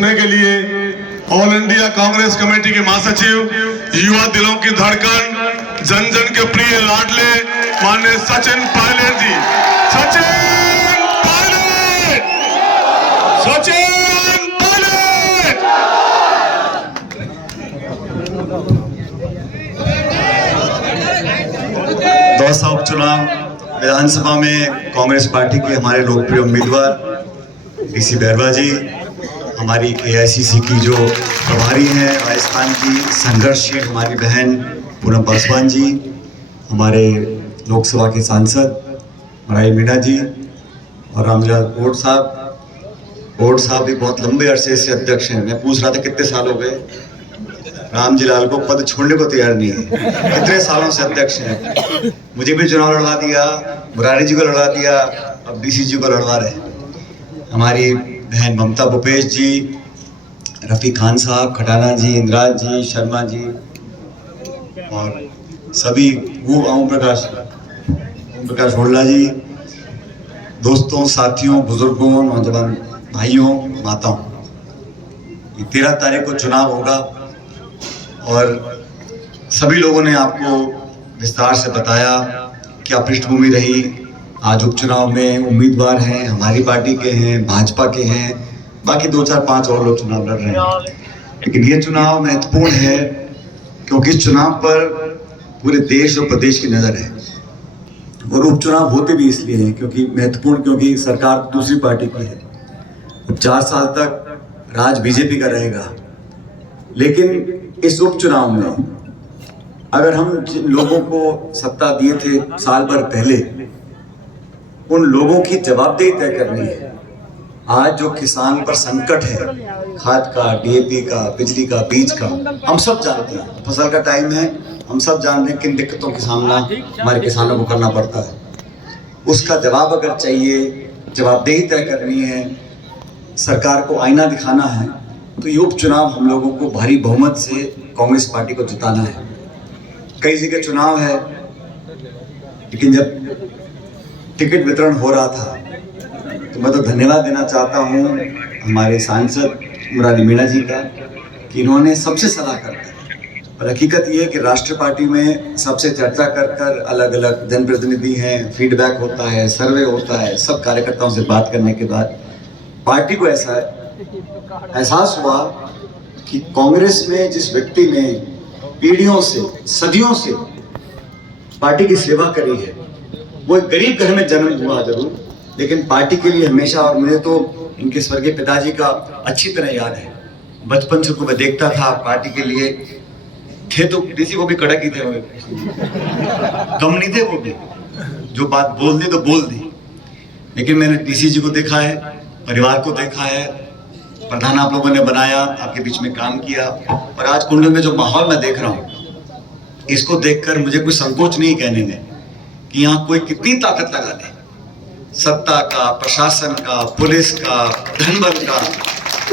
सुनने के लिए ऑल इंडिया कांग्रेस कमेटी के महासचिव, युवा दिलों की धड़कन, जन जन के प्रिय लाडले माननीय सचिन पायलट जी। सचिन पायलट, सचिन पायलट। दौसा उपचुनाव विधानसभा में कांग्रेस पार्टी के हमारे लोकप्रिय उम्मीदवार डीसी बैरवा जी, हमारी एआईसीसी की जो प्रभारी हैं राजस्थान की, संघर्षशील हमारी बहन पूनम पासवान जी, हमारे लोकसभा के सांसद मराई मीणा जी और रामलाल कोट साहब। कोट साहब भी बहुत लंबे अरसे से अध्यक्ष हैं। मैं पूछ रहा था कितने साल हो गए, राम जी लाल को पद छोड़ने को तैयार नहीं है, कितने सालों से अध्यक्ष हैं। मुझे भी चुनाव लड़वा दिया, मुरारी जी को लड़वा दिया, अब डीसी जी को लड़वा रहे हैं। हमारी बहन ममता भूपेश जी, रफ़ी खान साहब, खटाना जी, इंदिरा जी, शर्मा जी और सभी ओम प्रकाश होडला जी, दोस्तों, साथियों, बुजुर्गों, नौजवान भाइयों, माताओं, ये 13 तारीख को चुनाव होगा और सभी लोगों ने आपको विस्तार से बताया क्या पृष्ठभूमि रही। आज उपचुनाव में उम्मीदवार हैं, हमारी पार्टी के हैं, भाजपा के हैं, बाकी 2, 4, 5 और लोग चुनाव लड़ रहे हैं। लेकिन ये चुनाव महत्वपूर्ण है क्योंकि इस चुनाव पर पूरे देश और प्रदेश की नज़र है। और उपचुनाव होते भी इसलिए हैं क्योंकि महत्वपूर्ण, क्योंकि सरकार दूसरी पार्टी की है। अब 4 साल तक राज बीजेपी का रहेगा, लेकिन इस उपचुनाव में अगर हम जिन लोगों को सत्ता दिए थे साल भर पहले, उन लोगों की जवाबदेही तय करनी है। आज जो किसान पर संकट है, खाद का, डीएपी का, बिजली का, बीज का, हम सब जानते हैं, फसल का टाइम है, हम सब जानते हैं किन दिक्कतों का सामना हमारे किसानों को करना पड़ता है। उसका जवाब अगर चाहिए, जवाबदेही तय करनी है, सरकार को आईना दिखाना है, तो ये उपचुनाव हम लोगों को भारी बहुमत से कांग्रेस पार्टी को जिताना है। कई जगह चुनाव है, लेकिन जब टिकट वितरण हो रहा था तो मैं तो धन्यवाद देना चाहता हूँ हमारे सांसद मुरारी मीणा जी का कि इन्होंने सबसे सलाह कर, और हकीकत ये है कि राष्ट्रीय पार्टी में सबसे चर्चा कर अलग अलग जनप्रतिनिधि हैं, फीडबैक होता है, सर्वे होता है, सब कार्यकर्ताओं से बात करने के बाद पार्टी को ऐसा एहसास हुआ कि कांग्रेस में जिस व्यक्ति ने पीढ़ियों से, सदियों से पार्टी की सेवा करी है, वो एक गरीब घर में जन्म हुआ जरूर, लेकिन पार्टी के लिए हमेशा, और मुझे तो इनके स्वर्गीय पिताजी का अच्छी तरह याद है, बचपन से मैं देखता था पार्टी के लिए थे, तो डीसी वो भी कड़क ही थे, कम नहीं थे, वो भी जो बात बोल दी तो बोल दी। लेकिन मैंने डीसी जी को देखा है, परिवार को देखा है, प्रधान आप लोगों ने बनाया, आपके बीच में काम किया, और आज कुंडल में जो माहौल मैं देख रहा हूँ, इसको देखकर मुझे कोई संकोच नहीं कहने में कि यहाँ कोई कितनी ताकत लगा दे, सत्ता का, प्रशासन का, पुलिस का, धनबल का,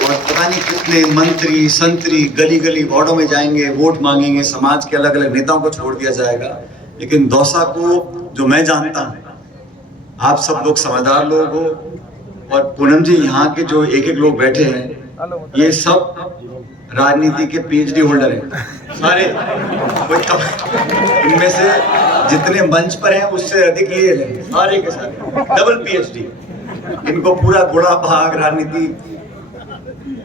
और पता नहीं कितने मंत्री संतरी गली गली वार्डों में जाएंगे, वोट मांगेंगे, समाज के अलग अलग नेताओं को छोड़ दिया जाएगा। लेकिन दौसा को जो मैं जानता हूँ, आप सब लोग समझदार लोग हो, और पूनम जी यहाँ के जो एक एक लोग बैठे हैं, ये सब राजनीति के पीएचडी होल्डर हैं सारे। इनमें से जितने मंच पर हैं उससे अधिक ये हैं, सारे के सारे डबल पीएचडी। इनको पूरा गुड़ा भाग राजनीति,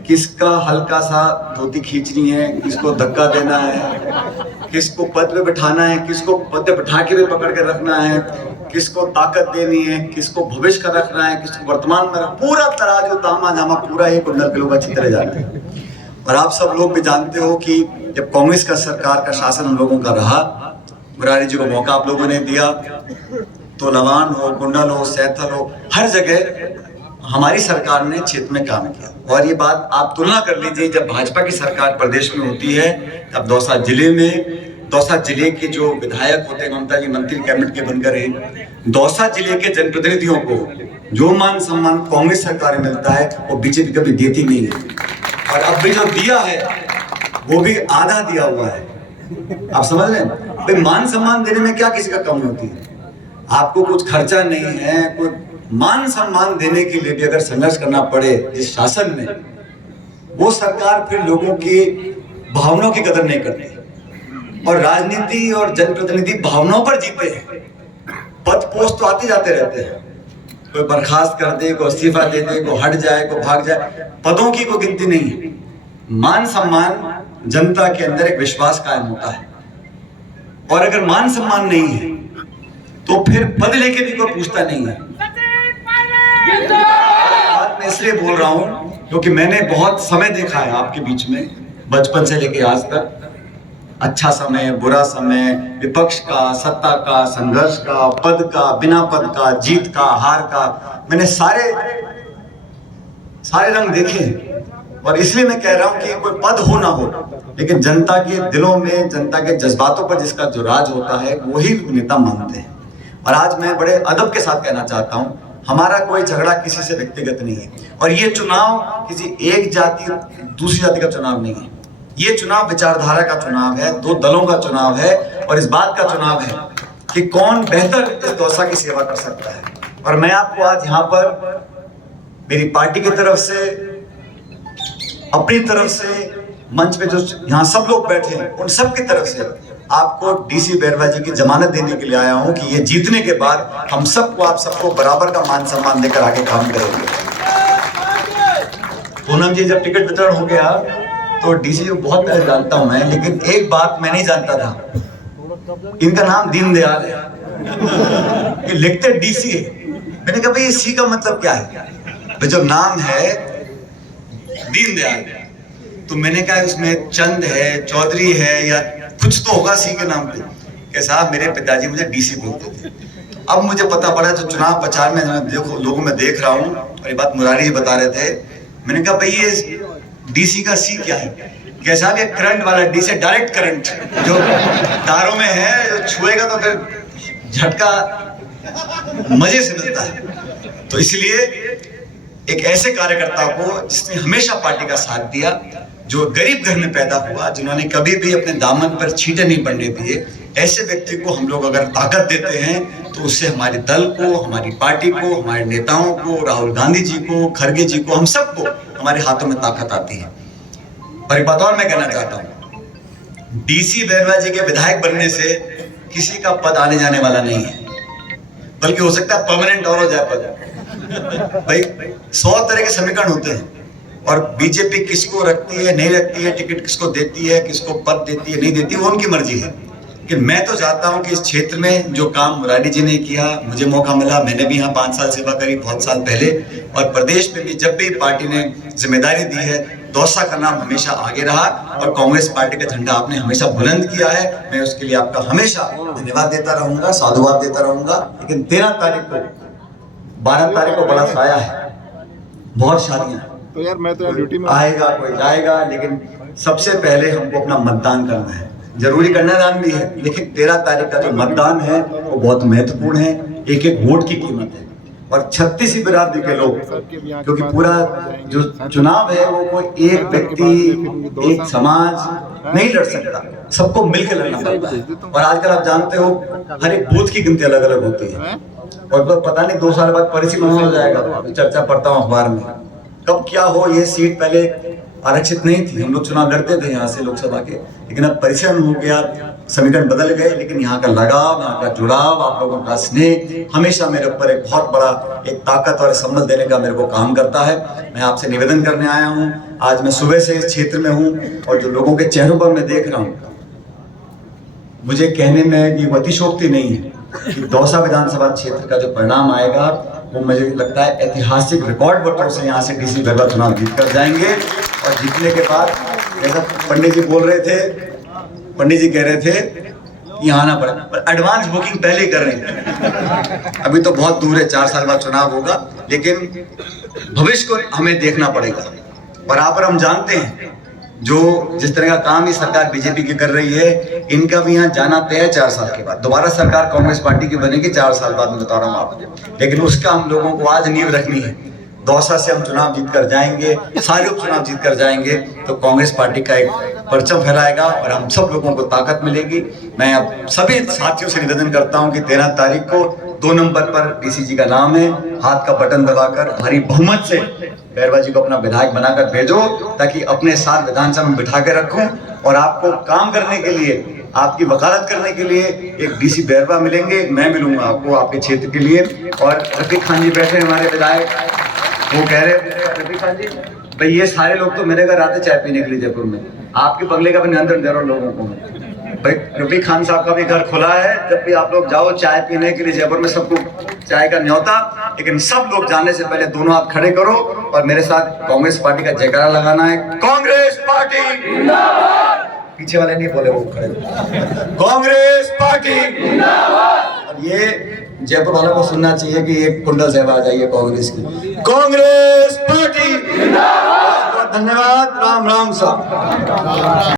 किसका हल्का सा धोती खींचनी है, किसको धक्का देना है, किसको पद पे बिठाना है, किसको पद पे बिठा के भी पकड़ के रखना है, किसको ताकत देनी है, किसको भविष्य का रखना है, किसको वर्तमान में, पूरा तराजू तामा झामा पूरा ही कुंडल के लोग अच्छी तरह जानते हैं। और आप सब लोग भी जानते हो कि जब कांग्रेस का सरकार का शासन हम लोगों का रहा, मुरारी जी को मौका आप लोगों ने दिया, तो लवान हो, कुंडल हो, सैथल हो, हर जगह हमारी सरकार ने क्षेत्र में काम किया। और ये बात आप तुलना कर लीजिए, जब भाजपा की सरकार प्रदेश में होती है, तब दौसा जिले में, दौसा जिले के जो विधायक होते हैं, ममता जी मंत्री कैबिनेट के बनकर हैं, दौसा जिले के जनप्रतिनिधियों को जो मान सम्मान कांग्रेस सरकार में मिलता है वो बीजेपी कभी देती नहीं है। और अब भी जो दिया है वो भी आधा दिया हुआ है। आप समझ रहे हैं, भाई मान सम्मान देने में क्या किसी का कमी होती है? आपको कुछ खर्चा नहीं है, कोई मान सम्मान देने के लिए भी अगर संघर्ष करना पड़े जिस शासन में, वो सरकार फिर लोगों की भावनाओं की कदर नहीं करती। और राजनीति और जनप्रतिनिधि भावनाओं पर जीते हैं। पद पोस्ट तो आते जाते रहते हैं, कोई बर्खास्त कर दे, कोई इस्तीफा दे दे, कोई हट जाए, कोई भाग जाए, पदों की कोई गिनती नहीं है। मान सम्मान जनता के अंदर एक विश्वास कायम होता है, और अगर मान सम्मान नहीं है तो फिर पद लेके भी कोई पूछता नहीं है। बात मैं इसलिए बोल रहा हूं क्योंकि मैंने बहुत समय देखा है आपके बीच में, बचपन से लेके आज तक। अच्छा समय, बुरा समय, विपक्ष का, सत्ता का, संघर्ष का, पद का, बिना पद का, जीत का, हार का, मैंने सारे रंग देखे। और इसलिए मैं कह रहा हूं कि कोई पद हो ना हो, लेकिन जनता के दिलों में, जनता के जज्बातों पर जिसका जो राज होता है वही नेता मानते हैं। और आज मैं बड़े अदब के साथ कहना चाहता हूं, हमारा कोई झगड़ा किसी से व्यक्तिगत नहीं है। और ये चुनाव किसी एक जाति दूसरी जाति का चुनाव नहीं है। ये चुनाव विचारधारा का चुनाव है, दो दलों का चुनाव है, और इस बात का चुनाव है कि कौन बेहतर इस दौसा की सेवा कर सकता है। और मैं आपको आज यहाँ पर मेरी पार्टी की तरफ से, अपनी तरफ से, मंच पे जो यहाँ सब लोग बैठे हैं उन सब की तरफ से आपको डीसी बैरवा जी की जमानत देने के लिए आया हूं कि ये जीतने के बाद हम सबको, आप सबको बराबर का मान सम्मान देकर आगे काम करेंगे। पूनम जी, जब टिकट वितरण हो गया तो डीसी को बहुत पहले जानता हूं मैं, लेकिन एक बात मैं नहीं जानता था, इनका नाम दीनदयाल है, ये लिखते डीसी है। मैंने कहा भाई सी का मतलब क्या है? तो जब नाम है दीनदयाल तो मैंने कहा उसमें चंद है, चौधरी है, या कुछ तो होगा सी के नाम पे। कि साहब मेरे पिताजी मुझे डीसी बोलते थे। अब मुझे पता पड़ा, जो चुनाव प्रचार में देखो लोगों में देख रहा हूँ, और ये बात मुरारी जी बता रहे थे, मैंने कहा भाई ये डीसी का सी क्या है? क्या साहब ये करंट वाला डीसी है, डायरेक्ट करंट, जो तारों में है, जो छुएगा तो फिर झटका मजे से मिलता है। तो इसलिए एक ऐसे कार्यकर्ता को जिसने हमेशा पार्टी का साथ दिया, जो गरीब घर में पैदा हुआ, जिन्होंने कभी भी अपने दामन पर छींटे नहीं पड़ने दिए, ऐसे व्यक्ति को हम लोग अगर ताकत देते हैं तो उससे हमारे दल को, हमारी पार्टी को, हमारे नेताओं को, राहुल गांधी जी को, खड़गे जी को, हम सबको हमारे हाथों में ताकत आती है। और एक बात और मैं कहना चाहता हूँ, डीसी बैरवा जी के विधायक बनने से किसी का पद आने जाने वाला नहीं है, बल्कि हो सकता है परमानेंट और हो जाए पद। भाई 100 तरह के समीकरण होते हैं, और बीजेपी किसको रखती है, नहीं रखती है, टिकट किसको देती है, किसको पद देती है, नहीं देती, वो उनकी मर्जी है। कि मैं तो चाहता हूं कि इस क्षेत्र में जो काम मुरारी जी ने किया, मुझे मौका मिला, मैंने भी यहाँ 5 साल सेवा करी बहुत साल पहले, और प्रदेश में भी जब भी पार्टी ने जिम्मेदारी दी है, दौसा का नाम हमेशा आगे रहा, और कांग्रेस पार्टी का झंडा आपने हमेशा बुलंद किया है। मैं उसके लिए आपका हमेशा धन्यवाद देता रहूंगा, साधुवाद देता रहूंगा। लेकिन 13 तारीख को, 12 तारीख को बड़ा साया है, बहुत शादियां, तो यार मैं तो ड्यूटी में आएगा कोई जाएगा, लेकिन सबसे पहले हमको अपना मतदान करना है। जरूरी कन्यादान भी है, लेकिन 13 तारीख का जो मतदान है वो बहुत महत्वपूर्ण है। एक एक वोट की कीमत है, और 36 बिरादरी के लोग, क्योंकि पूरा जो चुनाव है वो कोई एक व्यक्ति, एक समाज नहीं लड़ सकता, सबको मिलकर लड़ना पड़ता है। और आजकल आप जानते हो हर एक बूथ की गिनती अलग अलग होती है, और तो पता नहीं 2 साल बाद परिसीमन हो जाएगा, चर्चा पढ़ता हूँ अखबार में, कब क्या हो। ये सीट पहले आरक्षित नहीं थी, हम लोग चुनाव लड़ते थे यहाँ से लोकसभा के, लेकिन अब परिसीमन हो गया, समीकरण बदल गए। लेकिन यहाँ का लगाव, यहाँ का जुड़ाव, आप लोगों का स्नेह हमेशा मेरे ऊपर एक बहुत बड़ा एक ताकत और सम्मत देने का मेरे को काम करता है। मैं आपसे निवेदन करने आया हूँ, आज मैं सुबह से इस क्षेत्र में हूँ, और जो लोगों के चेहरों पर मैं देख रहा हूँ, मुझे कहने में कि अतिशोक्ति नहीं है कि दौसा विधानसभा क्षेत्र का जो परिणाम आएगा वो मुझे लगता है ऐतिहासिक रिकॉर्ड वोटों से यहाँ से डीसी बैरवा चुनाव जीत कर जाएंगे। और जीतने के बाद, जैसा पंडित जी बोल रहे थे, पंडित जी कह रहे थे कि यहाँ आना पड़ा, पर एडवांस बुकिंग पहले कर रहे हैं। अभी तो बहुत दूर है, 4 साल बाद चुनाव होगा, लेकिन भविष्य को हमें देखना पड़ेगा। और यहाँ पर हम जानते हैं जो जिस तरह का काम ये सरकार बीजेपी की कर रही है, इनका भी यहाँ जाना तय है 4 साल के बाद। दोबारा सरकार कांग्रेस पार्टी की बनेगी 4 साल बाद, मैं बता रहा हूँ आपको, लेकिन उसका हम लोगों को आज नींव रखनी है। दौसा से हम चुनाव जीत कर जाएंगे, सारे उपचुनाव जीत कर जाएंगे, तो कांग्रेस पार्टी का एक परचम फहराएगा और हम सब लोगों को ताकत मिलेगी। मैं अब सभी साथियों से निवेदन करता हूं कि 13 तारीख को 2 नंबर पर डीसी जी का नाम है, हाथ का बटन दबाकर भारी बहुमत से बैरवा जी को अपना विधायक बनाकर भेजो, ताकि अपने साथ विधानसभा में बिठा के रखूं और आपको काम करने के लिए, आपकी वकालत करने के लिए एक डीसी बैरवा मिलेंगे, एक मैं मिलूंगा आपको आपके क्षेत्र के लिए। और रफीक खान जी बैठे हमारे विधायक, वो कह रहे रफीक खान जी भाई ये सारे लोग तो मेरे घर आते चाय पीने के लिए जयपुर में, आपके बंगले का भी नियंत्रण दे रहा हूँ लोगों को भाई। रफीक खान साहब का भी घर खुला है, जब भी आप लोग जाओ चाय पीने के लिए जयपुर में, सबको चाय का न्योता। लेकिन सब लोग जाने से पहले दोनों हाथ खड़े करो और मेरे साथ कांग्रेस पार्टी का जयकारा लगाना है। कांग्रेस पार्टी पीछे वाले नहीं बोले, वो खड़े। कांग्रेस पार्टी। और ये जयपुर वालों को सुनना चाहिए कि एक कुंडल से आवाज आई है कांग्रेस की। कांग्रेस पार्टी। धन्यवाद। राम राम साहब।